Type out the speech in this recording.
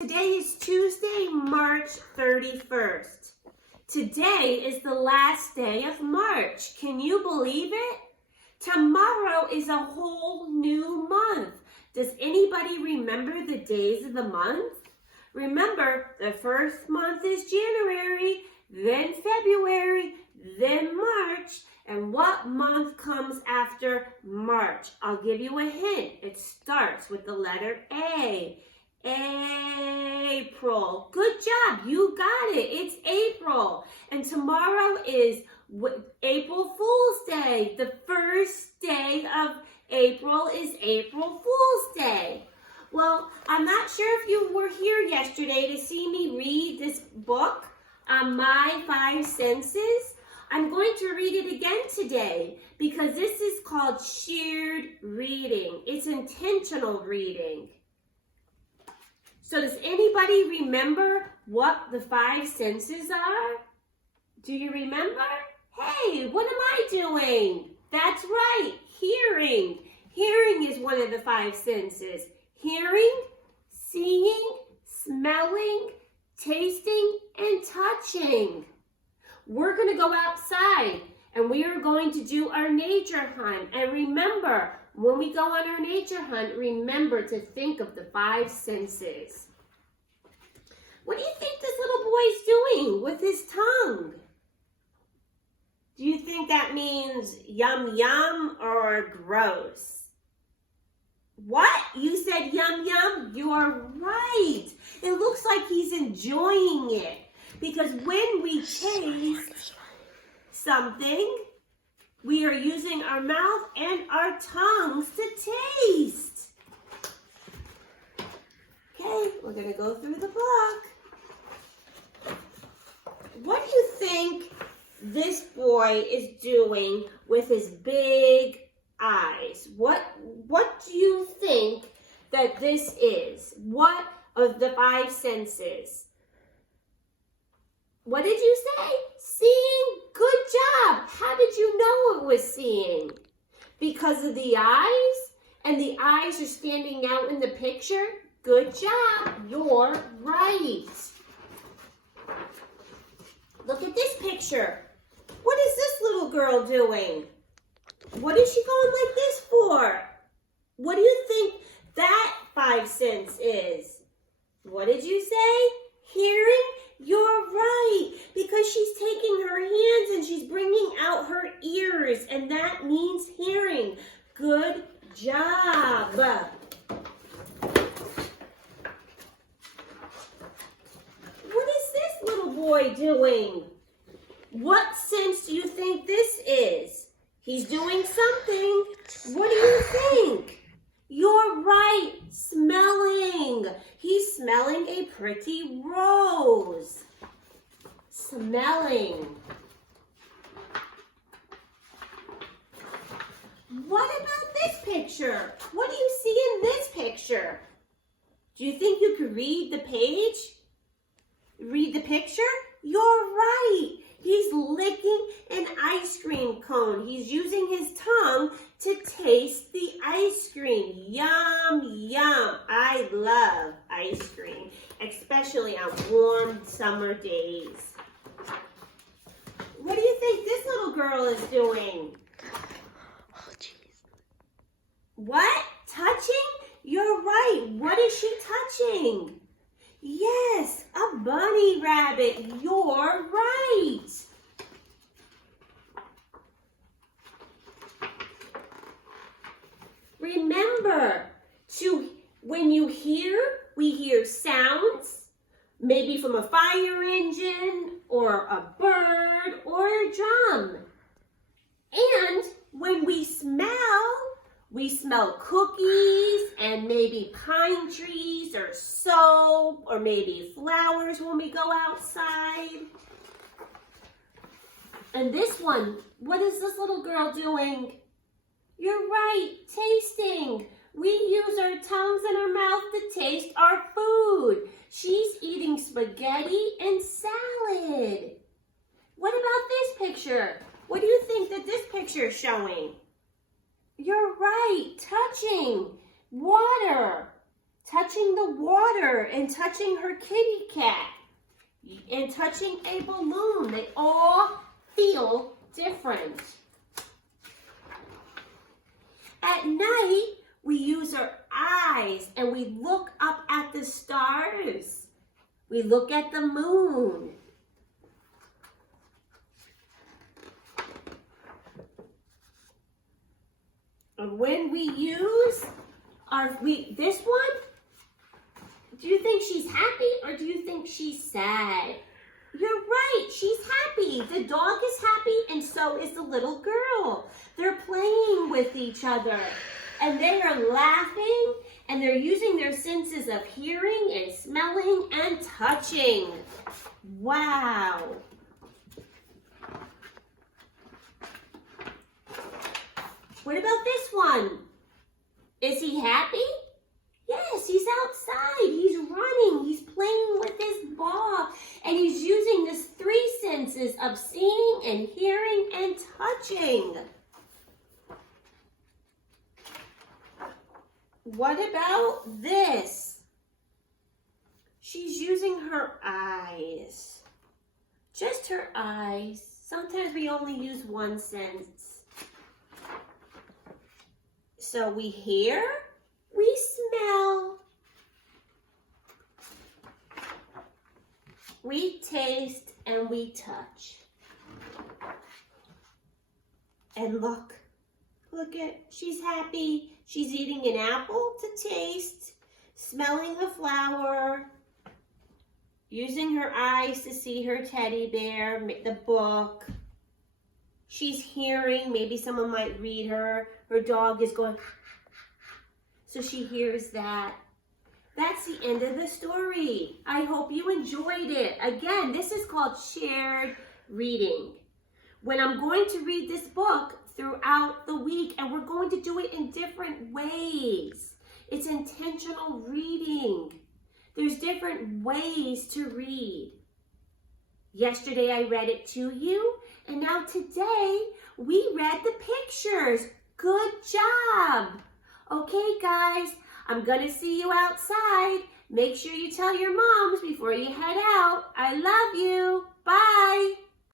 Today is Tuesday, March 31st. Today is the last day of March. Can you believe it? Tomorrow is a whole new month. Does anybody remember the days of the month? Remember, the first month is January, then February, then March. And what month comes after March? I'll give you a hint. It starts with the letter A. April. Good job. You got it. It's April. And tomorrow is April Fool's Day. The first day of April is April Fool's Day. Well, I'm not sure if you were here yesterday to see me read this book on my 5 senses. I'm going to read it again today because this is called shared reading. It's intentional reading. So does anybody remember what the 5 senses are? Do you remember? Hey, what am I doing? That's right, hearing. Hearing is one of the 5 senses. Hearing, seeing, smelling, tasting, and touching. We're going to go outside and we are going to do our nature hunt. And remember, when we go on our nature hunt, remember to think of the 5 senses. What do you think this little boy's doing with his tongue? Do you think that means yum yum or gross? What? You said yum yum? You're right. It looks like he's enjoying it. Because when we taste something, we are using our mouth and our tongues to taste. Okay, we're going to go through the book. What do you think this boy is doing with his big eyes? What do you think that this is? What of the 5 senses? What did you say? Seeing? Good job. How did you know it was seeing? Because of the eyes? And the eyes are standing out in the picture? Good job. You're right. Look at this picture. What is this little girl doing? What is she going like this for? What do you think that 5 sense is? What did you say? Hearing? You're right, because she's taking her hands and she's bringing out her ears, and that means hearing. Good job. What is this little boy doing? What sense do you think this is? He's doing something. What do you think? You're right, smelling. He's smelling a pretty rose. Smelling. What about this picture? What do you see in this picture? Do you think you could read the page? Read the picture? You're right. He's licking an ice cream cone. He's using his tongue to taste the ice cream. Yum, yum. I love ice cream, especially on warm summer days. What do you think this little girl is doing? Oh, jeez. What? Touching? You're right. What is she touching? Yes, a bunny rabbit. You're right. Remember, when you hear, we hear sounds, maybe from a fire engine or a bird or a drum. And when we smell cookies and maybe pine trees or soap or maybe flowers when we go outside. And this one, what is this little girl doing? You're right, tasting. We use our tongues and our mouth to taste our food. She's eating spaghetti and salad. What about this picture? What do you think that this picture is showing? You're right, touching water. touching the water and touching her kitty cat and touching a balloon. They all feel different. At night, we use our eyes and we look up at the stars. We look at the moon. And when we use this one, do you think she's happy or do you think she's sad? You're right, she's happy. The dog is happy and so is the little girl. They're playing with each other and they are laughing and they're using their senses of hearing and smelling and touching. Wow. What about this one? Is he happy? Yes, he's outside. He's running. He's playing with his ball. And he's using his three senses of seeing and hearing and touching. What about this? She's using her eyes. Just her eyes. Sometimes we only use one sense. So we hear, we smell, we taste, and we touch. And look at, she's happy. She's eating an apple to taste, smelling the flower, using her eyes to see her teddy bear, the book. She's hearing, maybe someone might read her. Her dog is going, so she hears that. That's the end of the story. I hope you enjoyed it. Again, this is called shared reading. When I'm going to read this book throughout the week, and we're going to do it in different ways. It's intentional reading. There's different ways to read. Yesterday I read it to you, and now today we read the pictures. Good job. Okay, guys, I'm going to see you outside. Make sure you tell your moms before you head out. I love you. Bye.